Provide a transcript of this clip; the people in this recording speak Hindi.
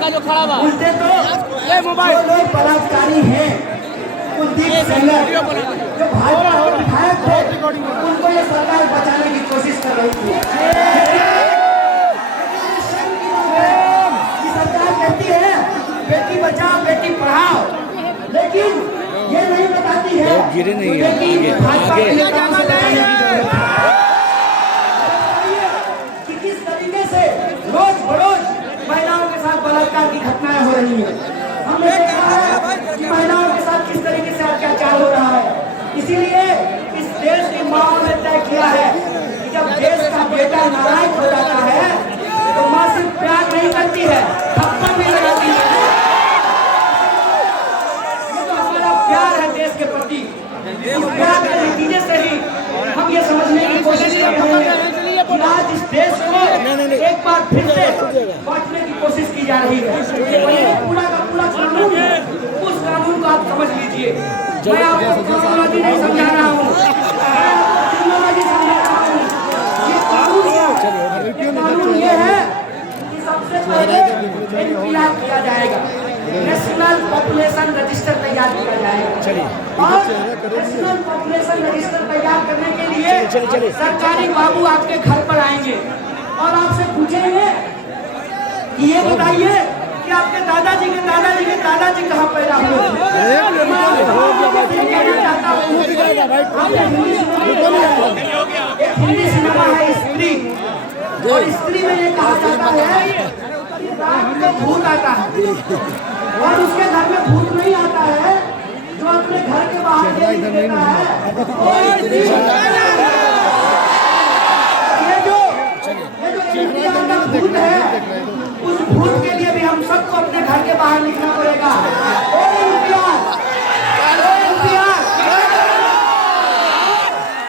उल्टे तो जो लोग बलात्कारी हैं, कुलदीप सेंगर जो भाजपा के विधायक थे, उनको ये सरकार बचाने की कोशिश कर रही थी। सरकार कहती है बेटी बचाओ बेटी पढ़ाओ, लेकिन ये नहीं बताती है गिरे नहीं है कि किस तरीके से रोज बरोज महिलाओं के साथ बलात्कार की घटनाएं हो रही हैं। हमने देखा है कि महिलाओं के साथ किस तरीके से अत्याचार हो रहा है। इसीलिए इस देश की माओ ने तय किया है कि जब देश का बेटा नालायक हो जाता है तो माँ सिर्फ प्यार नहीं करती है, थप्पड़ भी लगाती है। ये तो हमारा प्यार है देश के प्रति। इस प्यार के नतीजे से ही हम ये समझने की कोशिश कर रहे हैं कि आज इस देश को एक बार फिर से बांटने की कोशिश की जा रही है। पूरा का पूरा कानून, उस कानून को आप समझ लीजिए। मैं आपको क्रोनोलॉजी नहीं समझा रहा हूँ, टेक्नोलॉजी समझा रहा हूँ। ये कानून ये है कि सबसे पहले एनपीआर किया जाएगा, नेशनल पॉपुलेशन रजिस्टर तैयार किया जाएगा। और नेशनल पॉपुलेशन रजिस्टर तैयार करने के लिए सरकारी बाबू आपके घर पर आएंगे और आपसे पूछेंगे कि ये बताइए कि आपके दादाजी के दादाजी के दादाजी कहाँ पैदा हुए थे। एक हिंदी सिनेमा है स्त्री, और स्त्री में ये कहा जाता है कि रात को भूत आता है और उसके घर में भूत नहीं आता है जो अपने घर के बाहर देता है। ये जो इंडिया का भूत है, उस भूत के लिए भी हम सबको अपने घर के बाहर निकलना पड़ेगा।